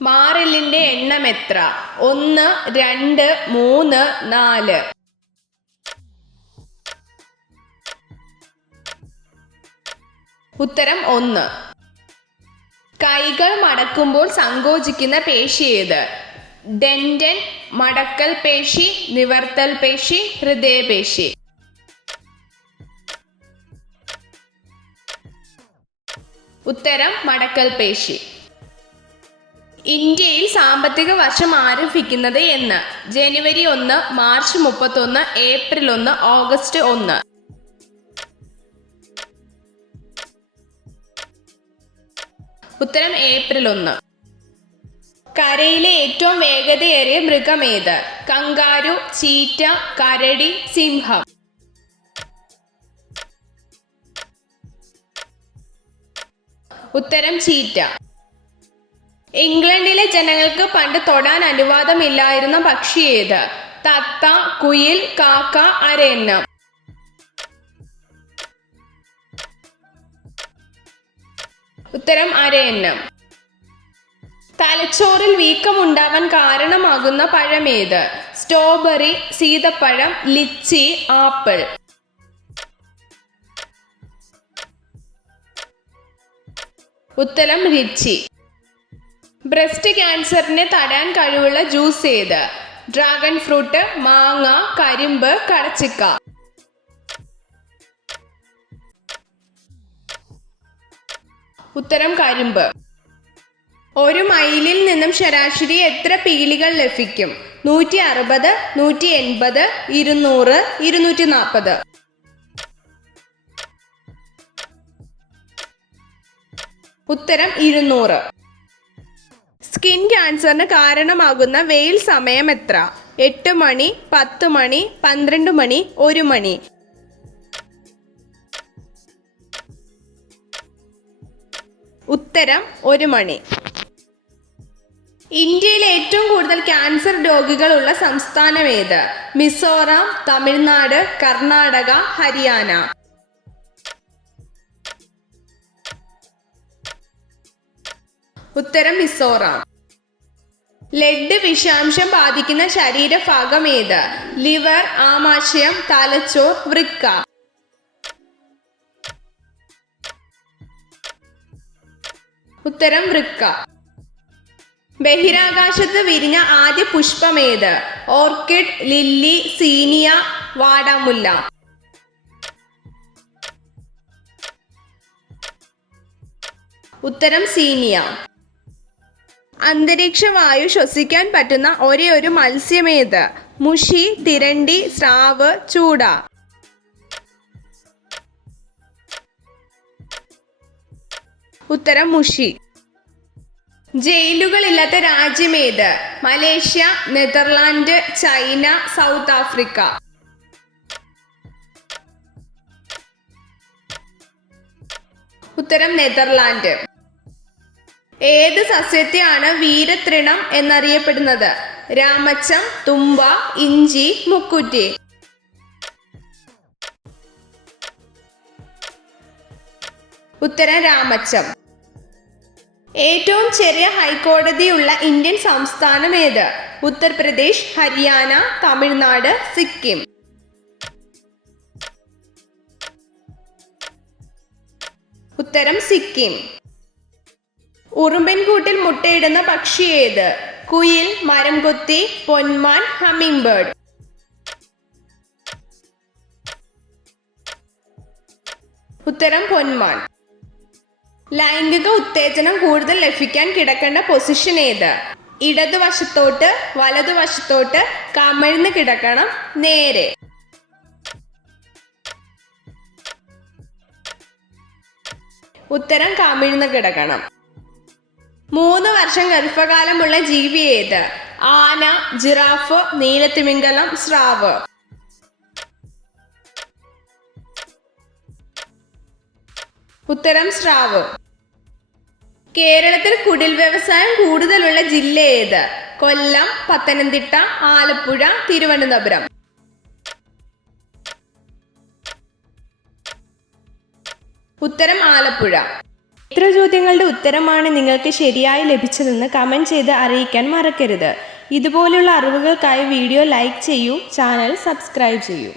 മാറിലിന്റെ എണ്ണം എത്ര? 1, 2, 3, 4. ഉത്തരം 1. കൈകൾ മടക്കുമ്പോൾ സങ്കോചിക്കുന്ന പേശി ഏത്? ഡെൻഡൻ, മടക്കൽ പേശി, നിവർത്തൽ പേശി, ഹൃദയപേശി. ഉത്തരം മടക്കൽ പേശി. ഇന്ത്യയിൽ സാമ്പത്തിക വർഷം ആരംഭിക്കുന്നത് എന്ന്? ജനുവരി 1, മാർച്ച് 31, ഏപ്രിൽ 1, ഓഗസ്റ്റ് 1. ഉത്തരം ഏപ്രിൽ 1. കരയിലെ ഏറ്റവും വേഗതയേറിയ മൃഗം ഏത്? കങ്കാരു, ചീറ്റ, കരടി, സിംഹം. ഉത്തരം ചീറ്റ. ഇംഗ്ലണ്ടിലെ ജനങ്ങൾക്ക് പണ്ട് തൊടാൻ അനുവാദമില്ലായിരുന്ന പക്ഷി ഏത്? തത്ത, കുയിൽ, കാക്ക, അരയന്നം. ഉത്തരം അരയന്നം. തലച്ചോറിൽ വീക്കമുണ്ടാവാൻ കാരണമാകുന്ന പഴമേത്? സ്ട്രോബെറി, സീതപ്പഴം, ലിച്ചി, ആപ്പിൾ. ഉത്തരം ലിച്ചി. ബ്രസ്റ്റ് ക്യാൻസറിനെ തടയാൻ കഴിവുള്ള ജ്യൂസ് ഏത്? ഡ്രാഗൺ ഫ്രൂട്ട്, മാങ്ങ, കരിമ്പ്, കടച്ചിക്ക. ഉത്തരം കരിമ്പ്. ഒരു മൈലിൽ നിന്നും ശരാശരി എത്ര പീലികൾ ലഭിക്കും? 160, 180, 200, 240. ഉത്തരം 200. സ്കിൻ ക്യാൻസറിന് കാരണമാകുന്ന വെയിൽ സമയം എത്ര? 8 മണി, 10 മണി, 12 മണി, 1 മണി. ഉത്തരം 1 മണി. ഇന്ത്യയിൽ ഏറ്റവും കൂടുതൽ ക്യാൻസർ രോഗികളുള്ള സംസ്ഥാനം ഏത്? മിസോറാം, തമിഴ്നാട്, കർണാടക, ഹരിയാന. ഉത്തരം മിസോറാം. ലെഡ് വിഷാംശം ബാധിക്കുന്ന ശരീരഭാഗം ഏത്? ലിവർ, ആമാശയം, തലച്ചോർ, വൃക്ക. ഉത്തരം വൃക്ക. ബഹിരാകാശത്ത് വിരിഞ്ഞ ആദ്യ പുഷ്പം ഏത്? ഓർക്കിഡ്, ലില്ലി, സീനിയ, വാടാമുല്ല. ഉത്തരം സീനിയ. അന്തരീക്ഷ വായു ശ്വസിക്കാൻ പറ്റുന്ന ഒരേയൊരു മത്സ്യമേത്? മുഷി, തിരണ്ടി, സ്രാവ്, ചൂട. ഉത്തരം മുഷി. ജയിലുകളില്ലാത്ത രാജ്യമേത്? Malaysia, Netherland, China, South Africa. ഉത്തരം നെതർലാൻഡ്. ഏത് സസ്യത്തെയാണ് വീരതൃണം എന്നറിയപ്പെടുന്നത്? രാമച്ചം, തുമ്പ, ഇഞ്ചി, മുക്കുറ്റി. ഉത്തരം രാമച്ചം. ഏറ്റവും ചെറിയ ഹൈക്കോടതിയുള്ള ഇന്ത്യൻ സംസ്ഥാനം ഏത്? ഉത്തർപ്രദേശ്, ഹരിയാന, തമിഴ്നാട്, സിക്കിം. ഉത്തരം സിക്കിം. ഉറുമ്പൻകൂട്ടിൽ മുട്ടയിടുന്ന പക്ഷി ഏത്? കുയിൽ, മരംകൊത്തി, പൊന്മാൻ, ഹമ്മിങ് ബേർഡ്. ഉത്തരം പൊന്മാൻ. ലൈംഗിക ഉത്തേജനം കൂടുതൽ ലഭിക്കാൻ കിടക്കേണ്ട പൊസിഷൻ ഏത്? ഇടതുവശത്തോട്ട്, വലതുവശത്തോട്ട്, കമിഴ്ന്ന് കിടക്കണം, നേരെ. ഉത്തരം കമിഴ്ന്ന് കിടക്കണം. 3 വർഷം ഗർഭകാലമുള്ള ജീവി ഏത്? ആന, ജിറാഫ്, നീലത്തിമിംഗലം, സ്രാവ്. ഉത്തരം സ്രാവ്. കേരളത്തിൽ കുടിൽ വ്യവസായം കൂടുതലുള്ള ജില്ല ഏത്? കൊല്ലം, പത്തനംതിട്ട, ആലപ്പുഴ, തിരുവനന്തപുരം. ഉത്തരം ആലപ്പുഴ. എത്ര ചോദ്യങ്ങളുടെ ഉത്തരമാണ് നിങ്ങൾക്ക് ശരിയായി ലഭിച്ചതെന്ന് കമൻറ്റ് ചെയ്ത് അറിയിക്കാൻ മറക്കരുത്. ഇതുപോലുള്ള അറിവുകൾക്കായി വീഡിയോ ലൈക്ക് ചെയ്യൂ, ചാനൽ സബ്സ്ക്രൈബ് ചെയ്യൂ.